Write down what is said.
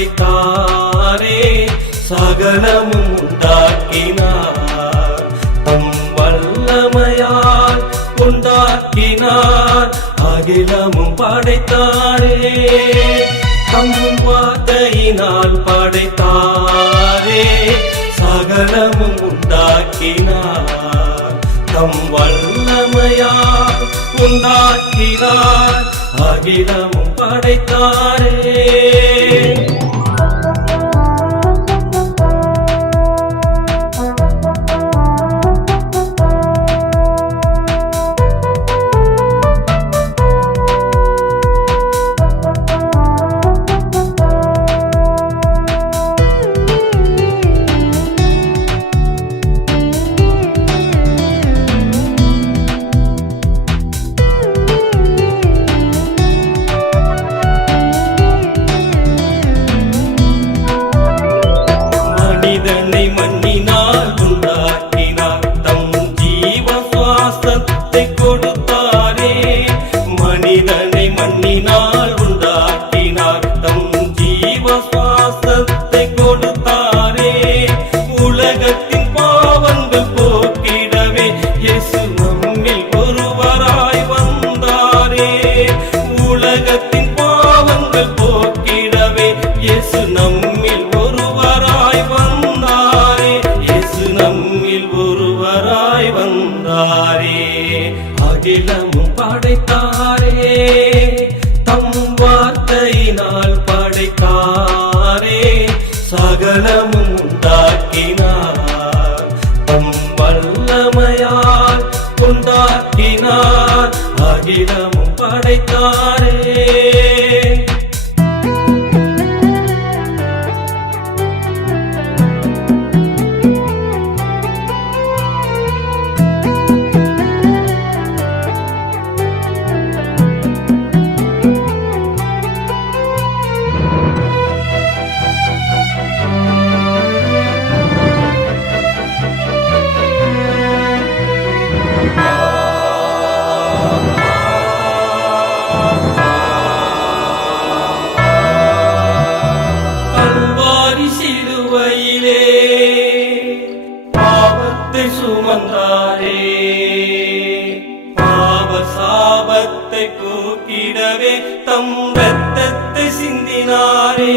படைத்தாரே, சகலமும் உண்டாக்கினார். தம் வல்லமையால் உண்டாக்கினார், அகிலமும் படைத்தாரே. தம் வார்த்தையினால் படைத்தாரே, சகலமும் உண்டாக்கினார். தம் வல்லமையால் உண்டாக்கினார், அகிலமும் படைத்தாரே. மனிதனை மண்ணினால் உண்டாக்கினார், தம் ஜீவ சுவாசத்தை கொடுத்தாரே. மனிதனை மண்ணினால் உண்டாக்கினார், தம் ஜீவ சுவாசத்தை கொடுத்தாரே. உலகத்தின் பாவங்கள் போக்கிடவே இயேசு நம்மில் ஒருவராய் வந்தாரே. உலகத்தின் பாவங்கள் போக்கிடவே இயேசு நம்மில் ஒருவராய் வந்தாரே. இயேசு நம்மில் ஒருவராய் வந்தாரே, அகிலமும் படைத்தாரே. தம் வார்த்தையினால் படைத்தாரே, சகலமும் உண்டாக்கினார். தம் வல்லமையால் உண்டாக்கினார், அகிலமும் படைத்தாரே. கல்வாரி சிலுவையிலே பாவத்தை சுமந்தாரே, பாவ சாபத்தை போக்கிடவே தம் இரத்தத்தை சிந்தினாரே.